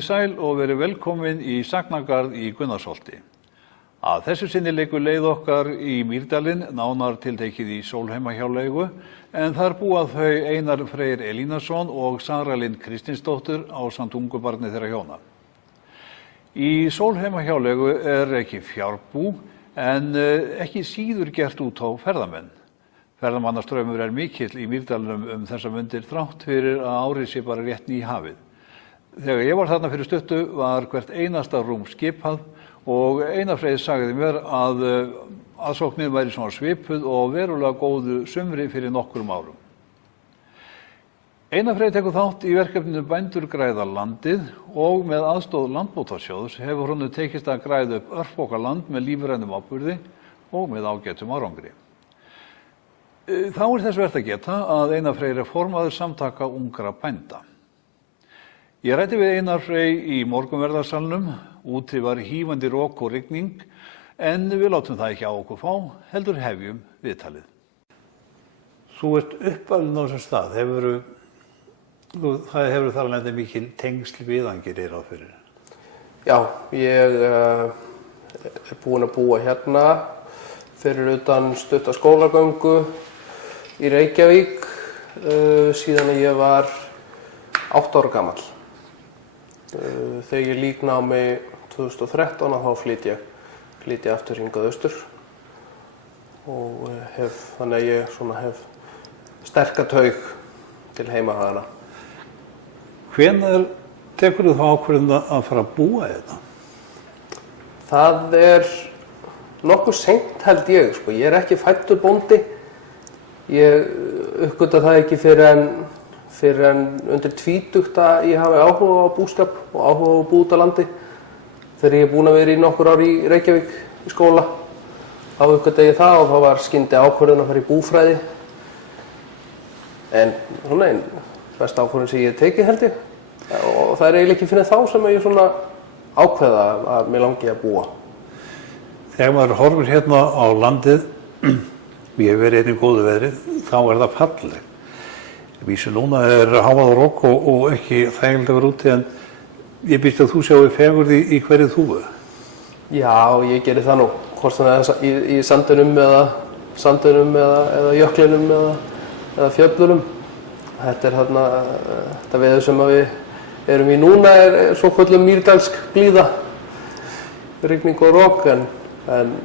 Komið sæl og verið velkomin í Sagnagarð í Gunnarsholti. Að þessu sinni leikur leið okkar í Mýrdalinn, nánar tiltekið í Sólheimahjáleigu, en þar búa þau Einar Freyr Elínason og Sara Lind Kristinsdóttir ásamt ungu barni þeirra hjóna. Í Sólheimahjáleigu ekki fjárbú, en ekki síður gert út á ferðamenn. Ferðamannastraumur mikill í Mýrdalnum þessa mundir þrátt fyrir að árið sé bara rétt nýhafið. Þegar ég var þarna fyrir stuttu var hvert einasta rúm skipað og Einar Freyr sagði mér að aðsóknin væri svona svipuð og verulega góðu sumri fyrir nokkrum árum. Einar Freyr tekur þátt í verkefninu Bændur græða landið og með aðstoð Landbótasjóðs hefur honum tekist að græða upp örfokaland með lífrænum áburði og með ágætum árangri. Þá þess vert að geta að Einar Freyr formaður samtaka ungra bænda. Ég ræddi við Einar Freyr í morgunverðarsalnum, úti var hífandi rok og rigning, en við látum það ekki á okkur fá, heldur hefjum viðtalið. Þú ert uppalinn á þessum stað, hefur þar alveg mikil tengsl við hann gerir ráð fyrir? Já, ég búinn að búa hérna fyrir utan stutta skólagöngu í Reykjavík síðan ég var 8 ára gamall. Þegar ég lýk námi 2013 þá flyt ég aftur hingað austur og þannig að ég hef sterka taug til heimahagana. Hvenær tekurðu þá ákvörðun að fara að búa þetta? Það nokkuð seint held ég. Ég ekki fæddur bóndi. Ég uppgötta það ekki fyrir en undir tvítugt að ég hafi áhuga á búskap og áhuga á búa út á landi. Þegar ég búinn að vera í nokkur ár í Reykjavík í skóla, þá uppgötta ég það og þá var skyndileg ákvörðun að fara í búfræði. En ein besta ákvörðun sem ég tekið held ég. Og það eiginlega ekki fyrir þá sem ég ákveða að mig langi að búa. Þegar maður horfir hérna á landið, og ég hef verið í góðu veðri, þá það fallegt. Vísu núna hávað og rok og ekki þægilegt að vera úti, en ég býst að þú sjáu fegurð í hverju þúfu. Já, ég geri það nú, hvort það í sandinum eða jöklinum eða fjöllunum. Þetta veður sem við erum í núna svokölluð mýrdalsk blíða, rigning og rok, en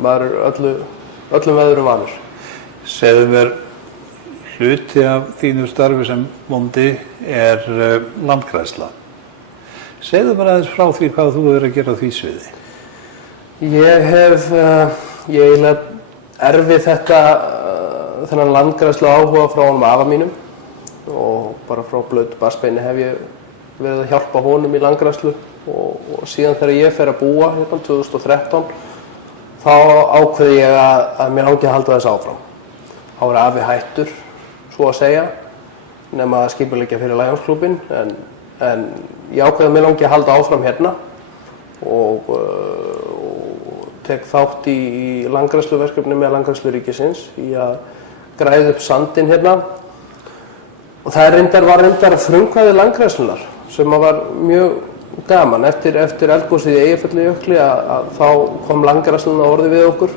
maður öllum veðurum vanur. Segðu mér, hluti af þínu starfi sem bóndi landgræðsla. Segðu mér aðeins frá því hvað þú hefur að gera á því sviði. Ég erfið þennan landgræðslu áhuga frá honum afa mínum og bara frá blautu barnsbeini hef ég verið að hjálpa honum í landgræðslu og síðan þegar ég fer að búa hérna 2013 þá ákveði ég að mér langi að halda þess áfram. Þá var afi hættur, svo að segja, nema að skipuleggja fyrir Lionsklúbbinn, en ég ákveði að mér langi að halda áfram hérna og tek þátt í landgræðsluverkefni með Landgræðslu ríkisins í að græða upp sandinn hérna. Og það var reyndar að frumkvæði landgræðslunnar sem var mjög gaman. Eftir eldgosið í Eyjafjallajökli að þá kom landgræðslan að orði við okkur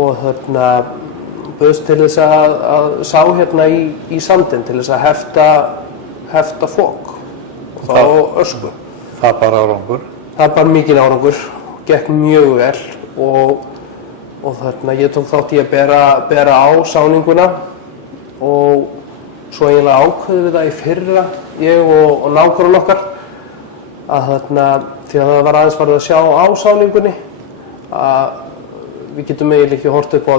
og bauðst til þess að sá hérna í sandinn til þess að hefta fok og þá ösku. Það bar árangur? Það bar mikinn árangur, gekk mjög vel og ég tók þátt í að bera á sáninguna og svo eiginlega ákveðum við það í fyrra, ég og nágranni okkar, að því að það var aðeins farið að sjá á sáningunni að við getum eiginlega ekki horft upp á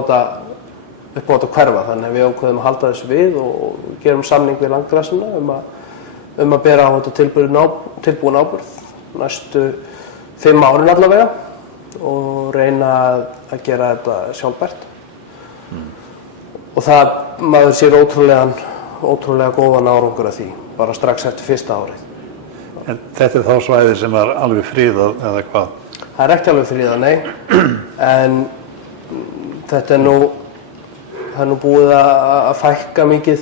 þetta hverfa, þannig að við ákveðum að halda þessu við og gerum samning við landgræðsluna um að bera á þetta tilbúin áburð næstu 5 árin allavega og reyna að gera þetta sjálfbært. Og það maður sér ótrúlega góðan árangur af því, bara strax eftir fyrsta árið. En þetta þá svæði sem alveg friðað eða hvað? Það ekki alveg friðað, nei, en þetta það nú búið að fækka mikið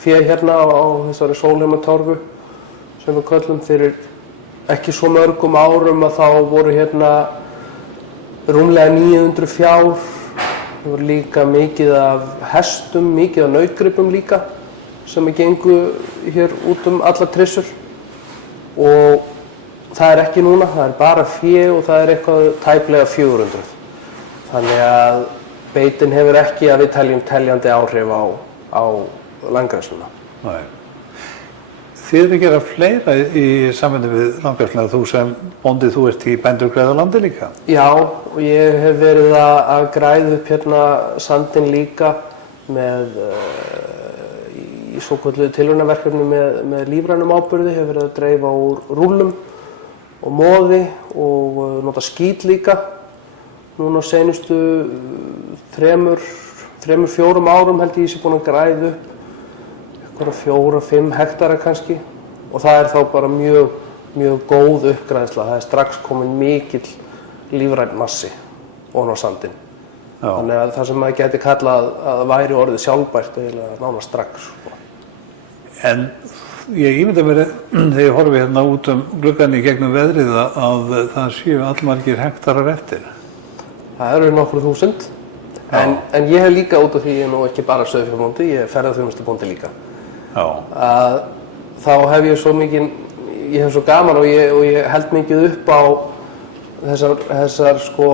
fé hérna á þessari Sólheimatorfu sem við köllum fyrir ekki svo mörgum árum að þá voru hérna rúmlega 900 fjár. Það voru líka mikið af hestum, mikið af nautgripum líka sem gengu hér út allar trissur. Og það er ekki núna, það er bara fé og það er eitthvað tæplega 400. Þannig að beitin hefur ekki að við teljum teljandi áhrif á landgræðsluna. Nei. Þið eruð að gera fleira í samvinnu við landgræðsluna, þú sem bóndi, þú ert í Bændurgræðalandi líka? Já, og ég hef verið að græða upp hérna sandinn líka með í svokölluðu tilraunaverkefni með lífrænum áburði, hef verið að dreifa úr rúllum og moði og nota skít líka. Núna á seinustu 3-4 árum held ég sé búinn að græða upp eitthvað 4-5 hektara kannski og það er þá bara mjög góð uppgræðsla. Það er strax komin mikill lífrænn massi ofan á sandinn. Já. Þannig að það sem maður geti kallað að væri orðið sjálfbært eiginlega nánast strax. En ég ímynda mér þegar ég horfi hérna út gluggann í gegnum veðrið að það séu allmargir hektarar eftir. Það eru nokkur þúsund, en ég hef líka út af því ég er nú ekki bara sauðfjárbóndi, ég er ferðaþjónustubóndi líka. Já. Að þá hef ég svo mikið, ég hef svo gaman og ég held mikið upp á þessar sko,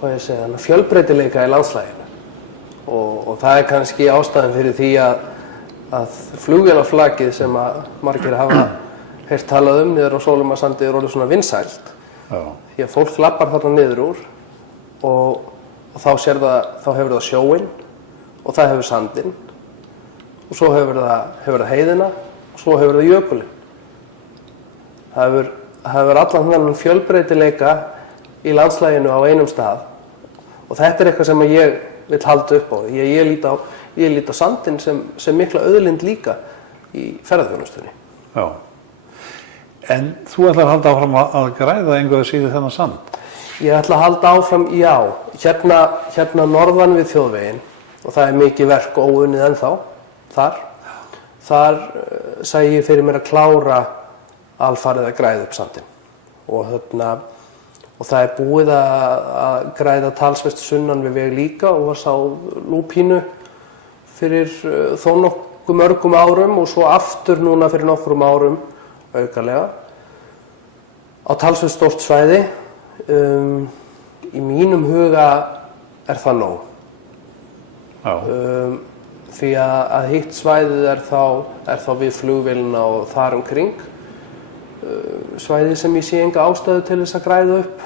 hvað ég segja, fjölbreytileika í landslaginu. Og það er kannski ástæðan fyrir því að flugvélaflakið sem að margir hafa heyrt talað niður á Sólheimasandi er orðið svona vinsælt. Já. Því að fólk lappar þarna niður úr og þá hefur það sjóinn og það hefur sandinn og svo hefur það heiðina og svo hefur það jökulinn. Það hefur allan þennan fjölbreytileika í landslaginu á einum stað og þetta er eitthvað sem ég vil halda upp á. Ég lít á sandinn sem mikla auðlind líka í ferðaþjónustunni. Já. En þú ætlar að halda áfram að græða engu að síður þennan sand? Ég ætla að halda áfram, já. Hérna norðan við þjóðveginn, og það er mikið verk óunnið ennþá, þar sæi ég fyrir mér að klára alfarið að græða upp sandinn. Og það er búið að græða talsvert sunnan við veg líka og var sá lúpínu fyrir þó nokkuð mörgum árum og svo aftur núna fyrir nokkrum árum aukalega á talsvert stórt svæði. Í mínum huga er það nóg. Því að hitt svæðið er þá við flugvélina og þar umkring. Svæðið sem ég sé enga ástæðu til þess að græða upp.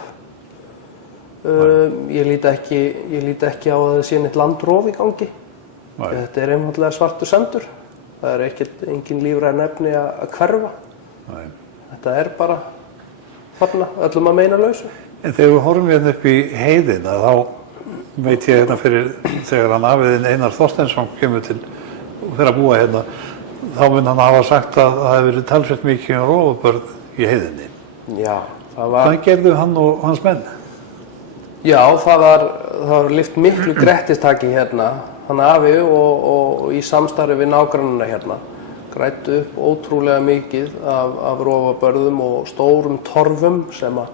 Ég lít ekki á að það sé neitt landrof í gangi. Þetta er einfaldlega svartur sandur. Það er engin lífræn efni að hverfa. Nei. Þetta er bara þarna, öllum að meina lausu. En þegar við horfum hérna upp í heiðina, þá veit ég hérna fyrir þegar hann afiðinn Einar Þorsteinsson kemur til og fer að búa hérna, þá mun hann hafa sagt að það hefur verið talsvert mikið rófubörð í heiðinni. Já, það var... Hvað gerðu hann og hans menn? Já, það var lyft miklu grettistaki hérna, hann afi og í samstarfi við nágrannana hérna. Græddu upp ótrúlega mikið af rófubörðum og stórum torfum sem að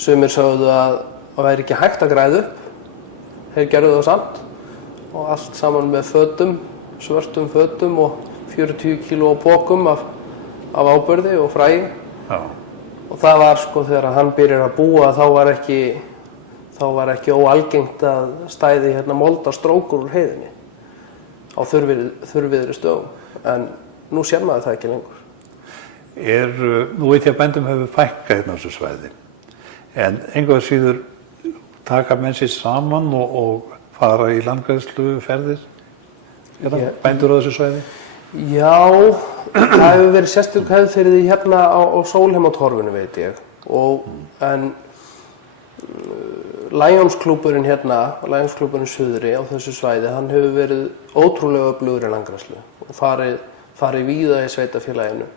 sumir sögðu að væri ekki hægt að græða upp. Þeir gerðu það samt og allt saman með fötum, svörtum fötum og 40 kíló pokum af áburði og fræi. Já. Og það var sko þegar hann byrjar að búa þá var ekki óalgengt að stæði hérna moldarstrókur úr heiðinni á þurrviðri stöðum. En nú sér maður það ekki lengur. Nú veit ég að bændum hefur fækkað hérna á þessu svæði. En engu að síður taka menn sér saman og fara í landgræðsluferðir? Bændur á þessu svæði? Já, það hefur verið sérstök hefð fyrir því hérna á Sólheimatorfinu veit ég. En Lionsklúbburinn hérna, Lionsklúbburinn Suðri á þessu svæði, hann hefur verið ótrúlega öflugur í landgræðslu og farið víða í sveitafélaginu.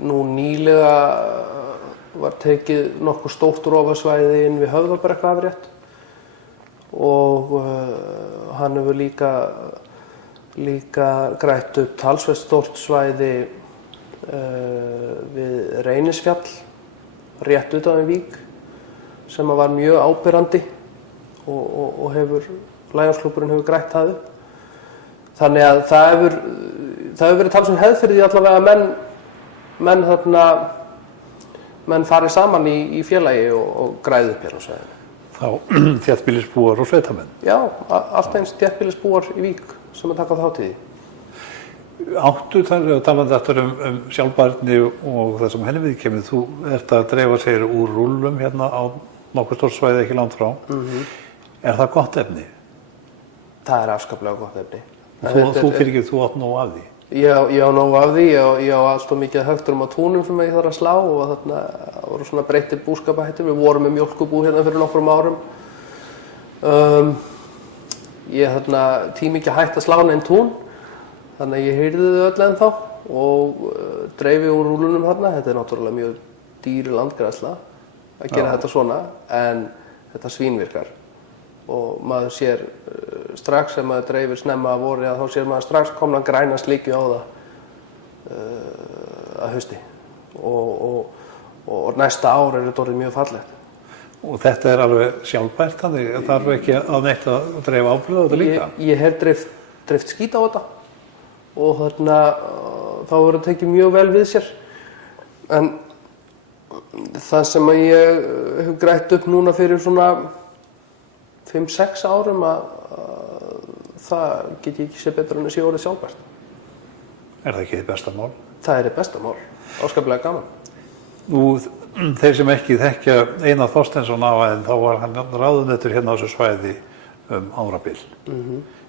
Nú nýlega var tekið nokkuð stórt rofasvæði inn við Höfðabrekku afrétt og hann hefur líka grætt upp talsvert stórt svæði við Reynisfjall, rétt utan við Vík, sem var mjög áberandi og Lionsklúbburinn hefur grætt það upp. Þannig að það hefur verið talsvert hefð fyrir því allavega að menn fari saman í félagi og græði upp hér á svæðinu. Þá þéttbýlisbúar og sveitamenn? Já, allt eins þéttbýlisbúar í Vík sem að taka þátt í því. Áttu talandi aftur sjálfbærni og það sem henni viðkemur, þú ert að dreifa sér úr rúllum hérna á nokkuð stórt svæði ekki langt frá. Er það gott efni? Það er afskaplega gott efni. Þú átt nóg af því? Ég á nóg af því, ég á alltaf mikið högturum á túnum sem ég þarf að slá og þarna voru svona breyttir búskapahættir. Við vorum með mjólkubú hérna fyrir nokkrum árum. Ég tími ekki að hætta að slá neinn tún, þannig að ég heyrði þau öll ennþá og dreifi úr rúlunum þarna. Þetta er náttúrulega mjög dýr landgræðsla að gera þetta svona, en þetta svínvirkar. Og maður sér strax ef maður dreifir snemma að vori að þá sér maður strax komna græna slikju á það að hausti og næsta ár er þetta orðið mjög fallegt. Og þetta er alveg sjálfbært, þannig þarf ekki að neitt að dreifa ábyrgð á þetta líka? Ég hef dreift skít á þetta og þá verður það tekið mjög vel við sér. En það sem að ég hef grætt upp núna fyrir svona 5-6 árum að það get ég ekki séð betur en að sé orðið sjálfbært. Er það ekki þitt besta mál? Það er þitt besta mál, áskaplega gaman. Nú, þeir sem ekki þekkja Einar Þorsteinsson þá var hann ráðunautur hérna á þessu svæði árabil.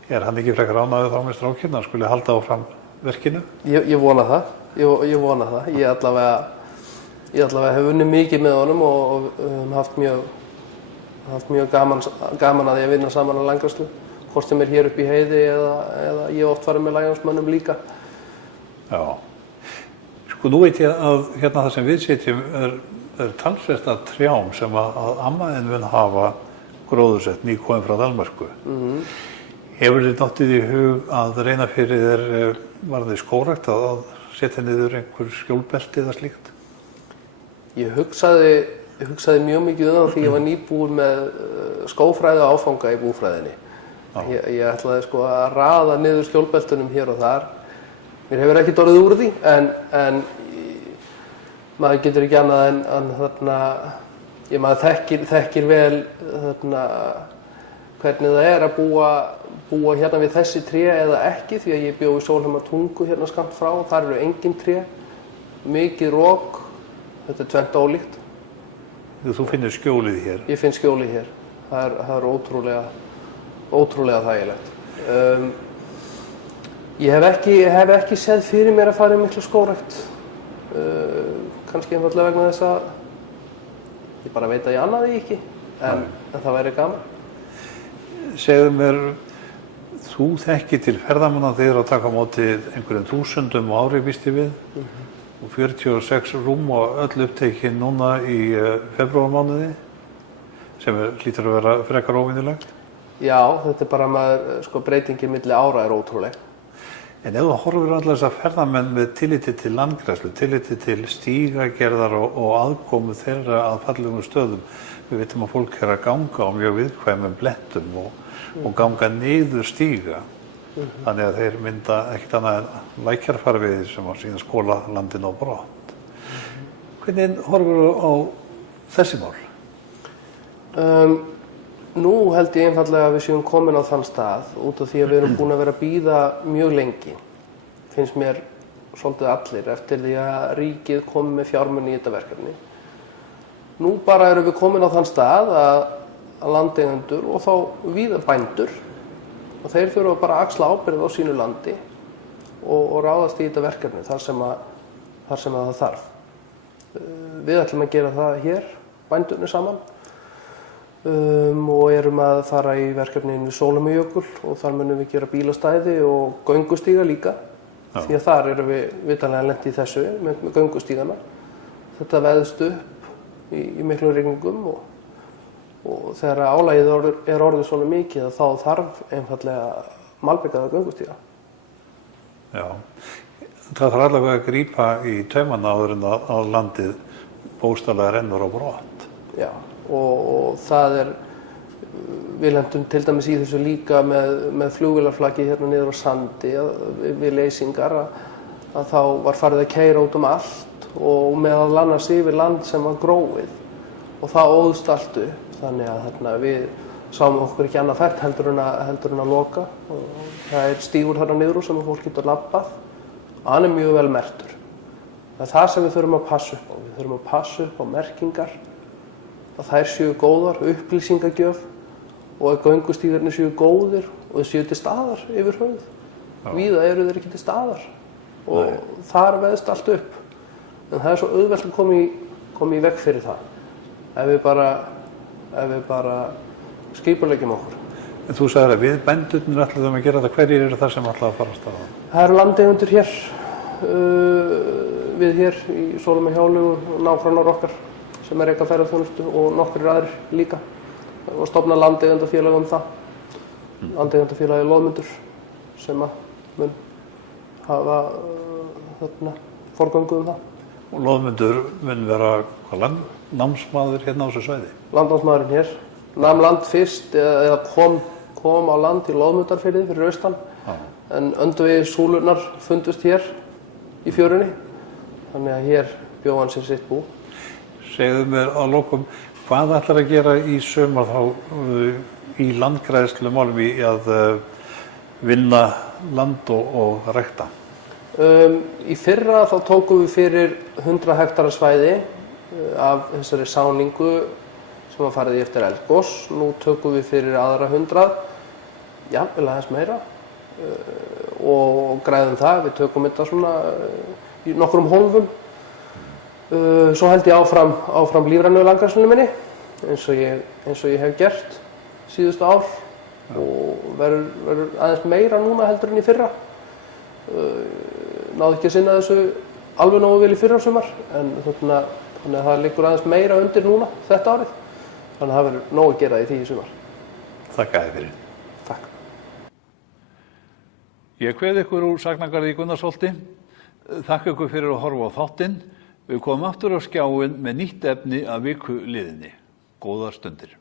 Er hann ekki frekar ánægður þá með strákinn að skuli halda áfram verkinu? Ég vona það. Ég vona það. Ég allavega hef unnið mikið með honum og haft mjög gaman að því að vinna saman á landgræðslu, hvort sem er hér upp í heiði eða ég oft farið með Lionsmönnum líka. Já. Sko, nú veit ég að hérna það sem við sitjum er talsvert af trjám sem að ammaðinn mun hafa gróðursett nýkominn frá Danmörku. Hefur þið dottið í hug að reyna fyrir þér varðandi skógrækt að setja niður einhver skjólbelti eða slíkt? Ég hugsaði mjög mikið um það því ég var nýbúinn með skógfræði áfanga í búfræðinni. Ég ætlaði sko að raða niður skjólbeltunum hér og þar. Mér hefur ekki orðið úr því, en maður getur ekki annað en maður þekkir vel hvernig það er að búa hérna við þessi tré eða ekki, því að ég bjó í Sólheimatungu hérna skammt frá og þar eru engin tré, mikið rok, þetta er tvennt ólíkt. Þú finnur skjólið hér? Ég finn skjólið hér. Það er ótrúlega þægilegt. Ég hef ekki séð fyrir mér að fara í mikla skógrækt. Kannski einfaldlega vegna þess að ég bara veit að ég annað því ekki, en það væri gaman. Segðu mér, þú þekkir til ferðamanna þegar að taka á móti einhverjum 1000 á ári, býst ég við? Og 46 rúm og öll upptekin núna í febrúarmánuði, sem hlýtur að vera frekar óvenjulegt. Já, þetta er bara breytingin milli ára er ótrúleg. En ef þú horfir allar þess að ferðamenn með tilliti til landgræðslu, tilliti til stígagerðar og aðkomu þeirra að fallegum stöðum, við vitum að fólk er að ganga á mjög viðkvæmum blettum og ganga niður stíga. Þannig að þeir mynda ekkert annað en lækjarfarvegi sem að síðan skóla landin á brott. Hvernig horfir þú á þessi mál? Nú held ég einfallega að við séum komin á þann stað út af því að við erum búin að vera að bíða mjög lengi. Finnst mér svolítið allir eftir því að ríkið komi með fjármuni í þetta verkefni. Nú bara erum við komin á þann stað að landeigendur og þá víða bændur og þeir þurfa bara að axla ábyrgð á sínu landi og ráðast í þetta verkefni þar sem það þarf. Við ætlum að gera það hér, bændurnir saman, og erum að fara í verkefnin við Sólheimajökul og þar munum við gera bílastæði og göngustíga líka. Því að þar erum við vitanlega lent í þessu með göngustígana. Þetta veðst upp í miklum rigningum og þegar álagið er orðið svona mikið þá þarf einfaldlega malbikaða göngustíga. Já. það þarf allavega að grípa í taumana áður en að landið bókstaflega rennur á brott. Já, og það við lentum til dæmis í þessu líka með flugvélarflaki hérna niður á Sandi við leysingar að þá var farið að keyra út um allt og meðal annars yfir land sem var gróið og það óðst allt upp, þannig að við sáum okkur ekki annað fært heldur en að loka og það stígur þarna niður sem fólk getur labbað og hann mjög vel merktur. Það það sem við þurfum að passa upp á. Við þurfum að passa upp á merkingar, að þær séu góðar, upplýsingagjöf og að göngustígarnir séu góðir og þeir séu til staðar yfir höfuð. Víða eru þeir ekki til staðar og þar veðst allt upp. En það svo auðvelt að koma í veg fyrir það. Ef við bara skipuleggjum okkur. En þú sagðir að við bændurnir ætluðum að gera þetta. Hverjir eru það sem ætla að fara af stað? Það eru landeigendur hér, við hér í Sólheimahjáleigu og nágrannar okkar sem reka ferðaþjónustu og nokkrir aðrir líka. Það var stofnað landeigendafélag það. Landeigendafélagið Loðmundur sem mun hafa forgöngu það. Og Loðmundur mun vera námsmaður hérna á þessu svæði? Landnámsmaðurinn hér. Nam land fyrst eða kom á land í Loðmundarfirði fyrir austan en öndvegissúlurnar fundust hér í fjörunni þannig að hér bjó hann sér sitt bú. Segðu mér að lokum, hvað ætlar að gera í sumar þá í landgræðslumálum í að vinna land og rækta? Í fyrra þá tókum við fyrir 100 hektara svæði af þessari sáningu sem var farið í eftir eldgos. Nú tökum við fyrir aðra 100, jafnvel aðeins meira og græðum það. Við tökum þetta svona í nokkrum hólfum. Svo held ég áfram lífrænu landgræðslunni minni eins og ég hef gert síðustu ár og verður aðeins meira núna heldur en í fyrra. Náði ekki að sinna þessu alveg nógu vel í fyrra sumar en þannig að það liggur aðeins meira undir núna þetta árið. Þannig að það verður nóg að gera í því í sumar. Þakka þér fyrir. Takk. Ég kveð ykkur úr Sagnagarði í Gunnarsholti. Þakka ykkur fyrir að horfa á þáttinn. Við komum aftur á skjáinn með nýtt efni að viku liðinni. Góðar stundir.